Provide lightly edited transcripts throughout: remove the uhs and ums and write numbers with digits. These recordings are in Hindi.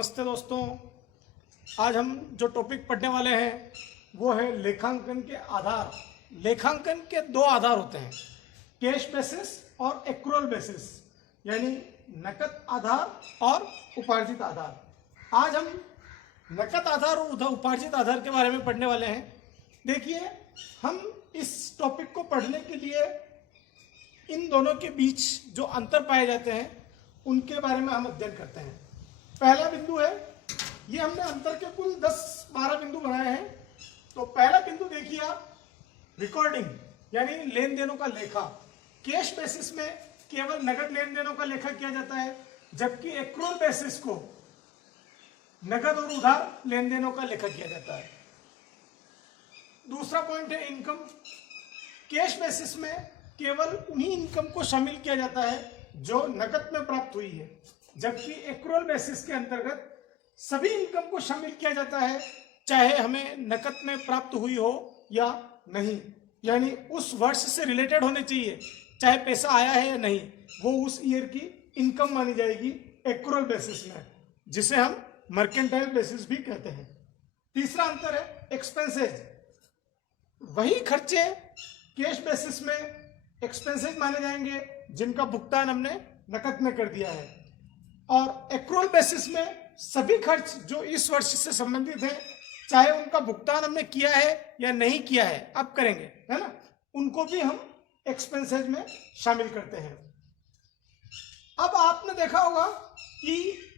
नमस्ते दोस्तों। आज हम जो टॉपिक पढ़ने वाले हैं वो है लेखांकन के आधार। लेखांकन के दो आधार होते हैं, कैश बेसिस और एक्रूअल बेसिस, यानी नकद आधार और उपार्जित आधार। आज हम नकद आधार और उपार्जित आधार के बारे में पढ़ने वाले हैं। देखिए, हम इस टॉपिक को पढ़ने के लिए इन दोनों के बीच जो अंतर पाए जाते हैं उनके बारे में हम अध्ययन करते हैं। पहला बिंदु है, ये हमने अंतर के कुल 10-12 बिंदु बनाए हैं। तो पहला बिंदु देखिए आप, रिकॉर्डिंग यानी लेन देनों का लेखा। कैश बेसिस में केवल नगद लेन देनों का लेखा किया जाता है, जबकि एक्रूअल बेसिस को नगद और उधार लेन देनों का लेखा किया जाता है। दूसरा पॉइंट है इनकम। कैश बेसिस में केवल उन्हीं इनकम को शामिल किया जाता है जो नकद में प्राप्त हुई है, जबकि एक्रूअल बेसिस के अंतर्गत सभी इनकम को शामिल किया जाता है, चाहे हमें नकद में प्राप्त हुई हो या नहीं। यानी उस वर्ष से रिलेटेड होने चाहिए, चाहे पैसा आया है या नहीं, वो उस ईयर की इनकम मानी जाएगी एक्रूअल बेसिस में, जिसे हम मर्केंटाइल बेसिस भी कहते हैं। तीसरा अंतर है एक्सपेंसेज। वही खर्चे कैश बेसिस में एक्सपेंसेज माने जाएंगे जिनका भुगतान हमने नकद में कर दिया है, और एक्रूअल बेसिस में सभी खर्च जो इस वर्ष से संबंधित है, चाहे उनका भुगतान हमने किया है या नहीं किया है, अब करेंगे, है ना, उनको भी हम एक्सपेंसेज में शामिल करते हैं। अब आपने देखा होगा कि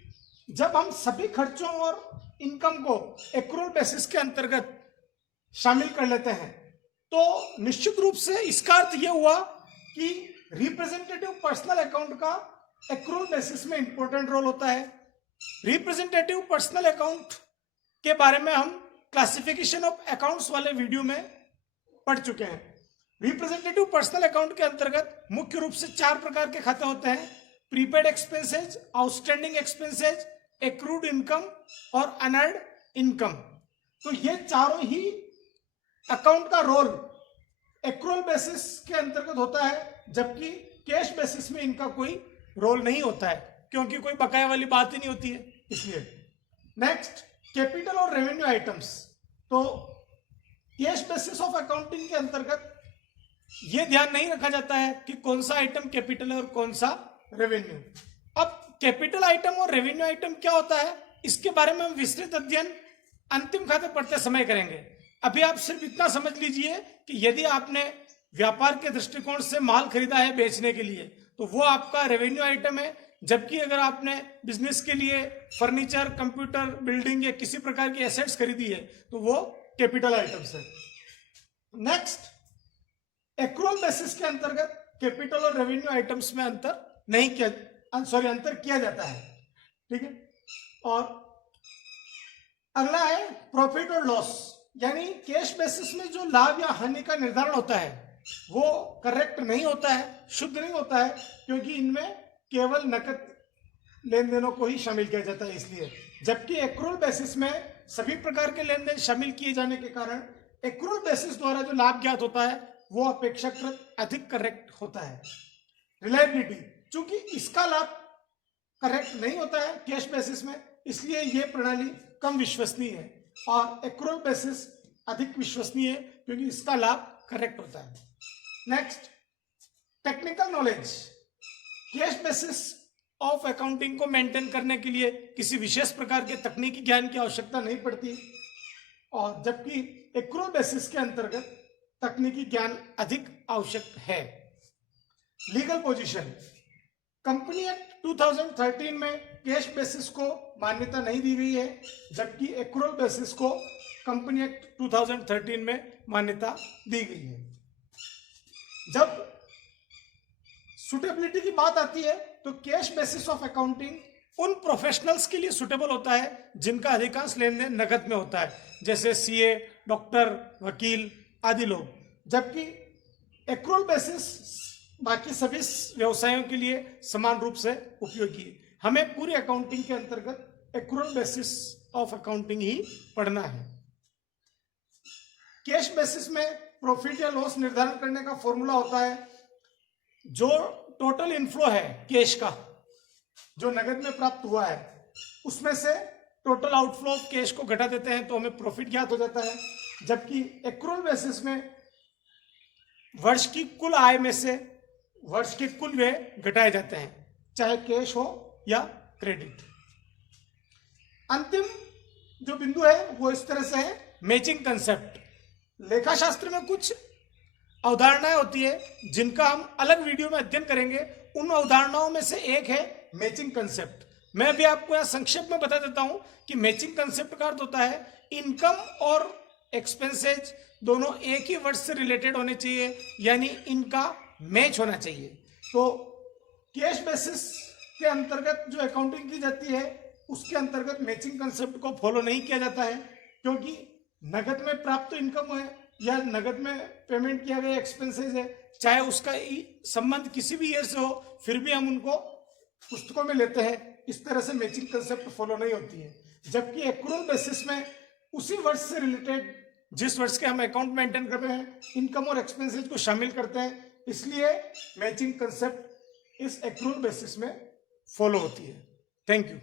जब हम सभी खर्चों और इनकम को एक्रूअल बेसिस के अंतर्गत शामिल कर लेते हैं, तो निश्चित रूप से इसका अर्थ यह हुआ कि रिप्रेजेंटेटिव पर्सनल अकाउंट का एक्रूअल बेसिस में इंपॉर्टेंट रोल होता है। रिप्रेजेंटेटिव पर्सनल अकाउंट के बारे में हम क्लासिफिकेशन ऑफ अकाउंट्स वाले वीडियो में पढ़ चुके हैं। रिप्रेजेंटेटिव पर्सनल अकाउंट के अंतर्गत मुख्य रूप से 4 प्रकार के खाते होते हैं: prepaid expenses, outstanding expenses, accrued income और अनअर्न्ड इनकम। तो ये चारों ही अकाउंट का रोल एक्रूअल बेसिस के अंतर्गत होता है, जबकि कैश बेसिस में इनका कोई रोल नहीं होता है, क्योंकि कोई बकाया वाली बात ही नहीं होती है, इसलिए। नेक्स्ट, कैपिटल और रेवेन्यू आइटम्स। तो कैश बेसिस ऑफ अकाउंटिंग के अंतर्गत यह ध्यान नहीं रखा जाता है कि कौन सा आइटम कैपिटल है और कौन सा रेवेन्यू। अब कैपिटल आइटम और रेवेन्यू आइटम क्या होता है, इसके बारे में हम विस्तृत अध्ययन अंतिम खाते पढ़ते समय करेंगे। अभी आप सिर्फ इतना समझ लीजिए कि यदि आपने व्यापार के दृष्टिकोण से माल खरीदा है बेचने के लिए, तो वो आपका रेवेन्यू आइटम है, जबकि अगर आपने बिजनेस के लिए फर्नीचर, कंप्यूटर, बिल्डिंग या किसी प्रकार की एसेट्स खरीदी है, तो वो कैपिटल आइटम्स है। नेक्स्ट, एक्रूअल बेसिस के अंतर्गत कैपिटल और रेवेन्यू आइटम्स में अंतर किया जाता है, ठीक है। और अगला है प्रॉफिट और लॉस, यानी कैश बेसिस में जो लाभ या हानि का निर्धारण होता है वो करेक्ट नहीं होता है, शुद्ध नहीं होता है, क्योंकि इनमें केवल नकद लेन देनों को ही शामिल किया जाता है, इसलिए। जबकि एक्रूअल बेसिस में सभी प्रकार के लेन देन शामिल किए जाने के कारण एक्रूअल बेसिस द्वारा जो लाभ ज्ञात होता है वो अपेक्षाकृत अधिक करेक्ट होता है। रिलायबिलिटी, चूंकि इसका लाभ करेक्ट नहीं होता है कैश बेसिस में, इसलिए यह प्रणाली कम विश्वसनीय है, और एक्रूअल बेसिस अधिक विश्वसनीय है क्योंकि इसका लाभ करेक्ट होता है। Next, technical knowledge. Cash basis of accounting को मेंटेन करने के लिए किसी विशेष प्रकार के तकनीकी ज्ञान की आवश्यकता नहीं पड़ती, और जबकि एक्रूअल बेसिस के अंतर्गत तकनीकी ज्ञान अधिक आवश्यक है। Legal position. कंपनी एक्ट 2013 में कैश बेसिस को मान्यता नहीं दी गई है, जबकि एक्रूअल बेसिस को कंपनी एक्ट 2013 में मान्यता दी गई है। जब सुटेबिलिटी की बात आती है तो कैश बेसिस ऑफ अकाउंटिंग उन प्रोफेशनल्स के लिए सुटेबल होता है जिनका अधिकांश लेन देन नकद में होता है, जैसे सीए, डॉक्टर, वकील आदि लोग, जबकि एक्रूअल बेसिस बाकी सभी व्यवसायों के लिए समान रूप से उपयोगी है। हमें पूरी अकाउंटिंग के अंतर्गत एक्रूअल बेसिस ऑफ अकाउंटिंग ही पढ़ना है। कैश बेसिस में प्रॉफिट या लॉस निर्धारण करने का फॉर्मूला होता है, जो टोटल इनफ्लो है कैश का, जो नगद में प्राप्त हुआ है, उसमें से टोटल आउटफ्लो ऑफ कैश को घटा देते हैं तो हमें प्रॉफिट ज्ञात हो जाता है। जबकि एक्रूअल बेसिस में वर्ष की कुल आय में से वर्ष के कुल व्यय घटाए जाते हैं, चाहे कैश हो या क्रेडिट। अंतिम जो बिंदु है वो इस तरह से है, मैचिंग कंसेप्ट। लेखा शास्त्र में कुछ अवधारणाएं होती है जिनका हम अलग वीडियो में अध्ययन करेंगे। उन अवधारणाओं में से एक है मैचिंग कंसेप्ट। मैं अभी आपको यहाँ संक्षेप में बता देता हूं कि मैचिंग कंसेप्ट का अर्थ होता है इनकम और एक्सपेंसेज दोनों एक ही वर्ष से रिलेटेड होने चाहिए, यानी इनका मैच होना चाहिए। तो कैश बेसिस के अंतर्गत जो अकाउंटिंग की जाती है उसके अंतर्गत मैचिंग कंसेप्ट को फॉलो नहीं किया जाता है, क्योंकि नगद में प्राप्त इनकम है या नगद में पेमेंट किया गया एक्सपेंसेस है, चाहे उसका संबंध किसी भी ईयर से हो, फिर भी हम उनको पुस्तकों में लेते हैं। इस तरह से मैचिंग कंसेप्ट फॉलो नहीं होती है। जबकि एक्रूअल बेसिस में उसी वर्ष से रिलेटेड जिस वर्ष के हम अकाउंट मेंटेन कर रहे हैं इनकम और एक्सपेंसेस को शामिल करते हैं, इसलिए मैचिंग कंसेप्ट इस एक्रूअल बेसिस में फॉलो होती है। Thank you.